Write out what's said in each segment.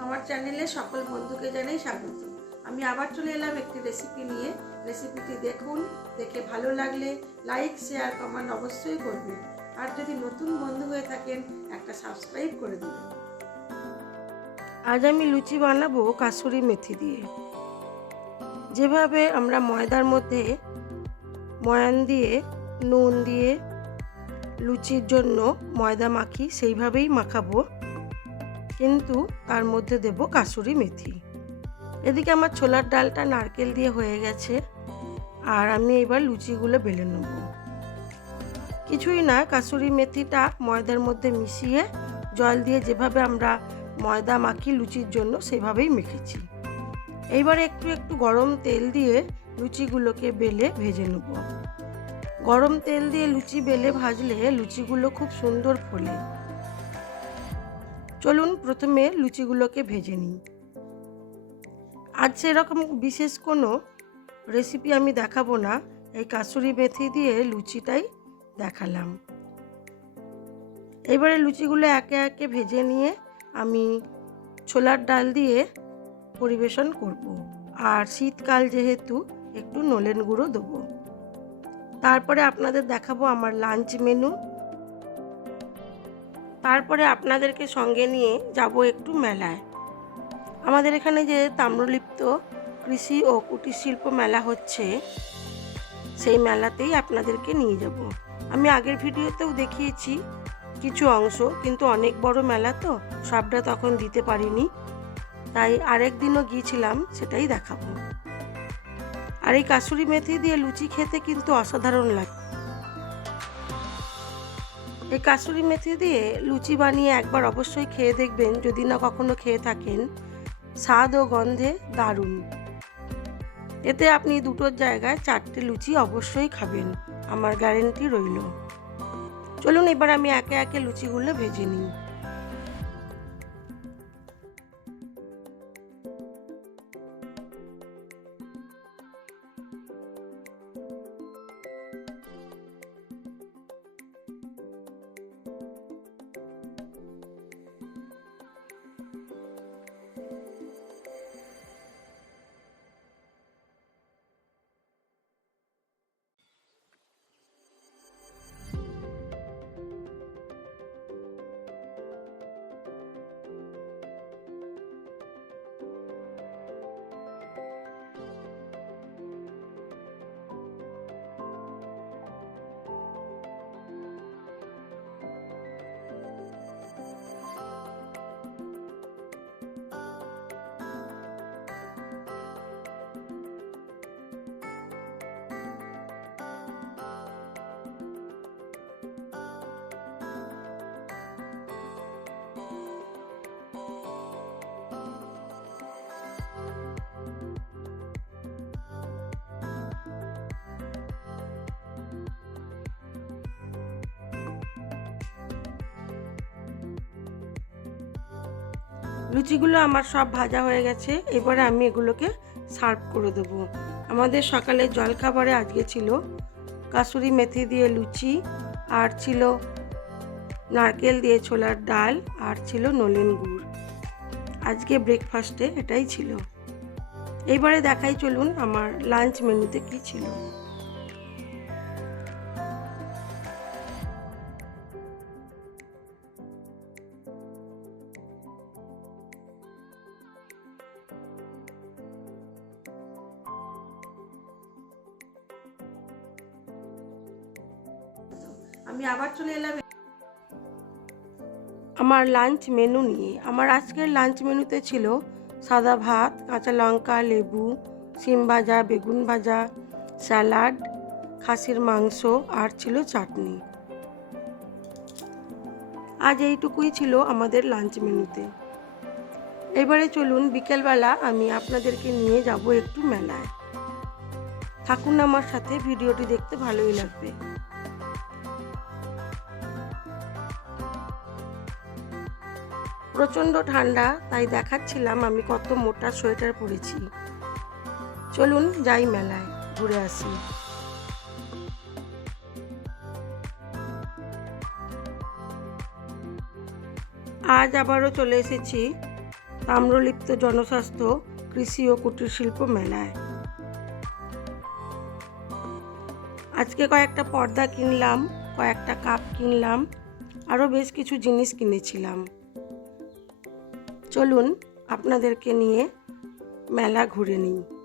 আমার চ্যানেলে সকল বন্ধুকে জানাই স্বাগত। আমি আবার চলে এলাম একটি রেসিপি নিয়ে। রেসিপিটি দেখুন, দেখে ভালো লাগলে লাইক শেয়ার কমেন্ট অবশ্যই করবেন। আর যদি নতুন বন্ধু হয়ে থাকেন, একটা সাবস্ক্রাইব করে দেবেন। আজ আমি লুচি বানাবো কাসুরি মেথি দিয়ে। যেভাবে আমরা ময়দার মধ্যে ময়ান দিয়ে, নুন দিয়ে লুচির জন্য ময়দা মাখি, সেইভাবেই মাখাবো। কিন্তু তার মধ্যে দেব কাসুরি মেথি। এদিকে আমার ছোলার ডালটা নারকেল দিয়ে হয়ে গেছে, আর আমি এবার লুচিগুলো বেলে নেব। কিছুই না, কাসুরি মেথিটা ময়দার মধ্যে মিশিয়ে জল দিয়ে যেভাবে আমরা ময়দা মাখি লুচির জন্য সেভাবেই মেখেছি। এইবার একটু একটু গরম তেল দিয়ে লুচিগুলোকে বেলে ভেজে নেব। গরম তেল দিয়ে লুচি বেলে ভাজলে লুচিগুলো খুব সুন্দর ফোলে। চলুন প্রথমে লুচিগুলোকে ভেজে নিই। আজ সেরকম বিশেষ কোনো রেসিপি আমি দেখাবো না। এই কাসুরি মেথি দিয়ে লুচিটাই দেখালাম। এবারে লুচিগুলো একে একে ভেজে নিয়ে আমি ছোলার ডাল দিয়ে পরিবেশন করব। আর শীতকাল যেহেতু, একটু নলেন গুঁড়ো দেবো। তারপরে আপনাদের দেখাবো আমার লাঞ্চ মেনু তারপরে আপনাদেরকে সঙ্গে নিয়ে যাব একটু মেলায়। আমাদের এখানে যে তাম্রলিপ্ত কৃষি ও কুটির শিল্প মেলা হচ্ছে, সেই মেলাতেই আপনাদেরকে নিয়ে যাব। আমি আগের ভিডিওতেও দেখিয়েছি কিছু অংশ, কিন্তু অনেক বড় মেলা তো, সবটা তখন দিতে পারিনি। তাই আরেক দিনও গিয়েছিলাম, সেটাই দেখাবো। আর এই কাসুরি মেথি দিয়ে লুচি খেতে কিন্তু অসাধারণ লাগে। এই কাসুরি মেথি দিয়ে লুচি বানিয়ে একবার অবশ্যই খেয়ে দেখবেন, যদি না কখনো খেয়ে থাকেন। স্বাদ ও গন্ধে দারুণ। এতে আপনি দুটোর জায়গায় চারটে লুচি অবশ্যই খাবেন, আমার গ্যারেন্টি রইল। চলুন এবার আমি একে একে লুচিগুলো ভেজে নিই। লুচিগুলো আমার সব ভাজা হয়ে গেছে। এবারে আমি এগুলোকে সার্ভ করে দেবো। আমাদের সকালে জলখাবারে আজকে ছিল কাসুরি মেথি দিয়ে লুচি, আর ছিল নারকেল দিয়ে ছোলার ডাল, আর ছিল নলেন গুড়। আজকে ব্রেকফাস্টে এটাই ছিল। এইবারে দেখাই চলুন আমার লাঞ্চ মেনুতে কি ছিল। আমি আবার চলে এলাম আমার লাঞ্চ মেনু নিয়ে। আমার আজকের লাঞ্চ মেনুতে ছিল সাদা ভাত, কাঁচা লঙ্কা, লেবু সিম ভাজা, বেগুন ভাজা, স্যালাড, খাসির মাংস আর ছিল চাটনি। আজ এইটুকুই ছিল আমাদের লাঞ্চ মেনুতে এবারে চলুন বিকেলবেলা আমি আপনাদেরকে নিয়ে যাব একটু মেলায়। থাকুন আমার সাথে, ভিডিওটি দেখতে ভালোই লাগবে। প্রচণ্ড ঠান্ডা, তাই দেখাচ্ছিলাম আমি কত মোটা সোয়েটার পরেছি। চলুন যাই মেলায়, ঘুরে আসি। আজ আবারও চলে এসেছি তাম্রলিপ্ত জনস্বাস্থ্য, কৃষি ও কুটির শিল্প মেলায়। আজকে কয়েকটা পর্দা কিনলাম, কয়েকটা কাপ কিনলাম, আরও বেশ কিছু জিনিস কিনেছিলাম। চলুন আপনাদেরকে নিয়ে মেলা ঘুরে নিই।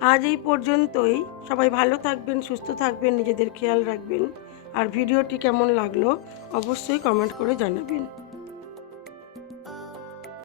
আজ এই পর্যন্তই। সবাই ভালো থাকবেন, সুস্থ থাকবেন, নিজেদের খেয়াল রাখবেন। আর ভিডিওটি কেমন লাগল অবশ্যই কমেন্ট করে জানাবেন।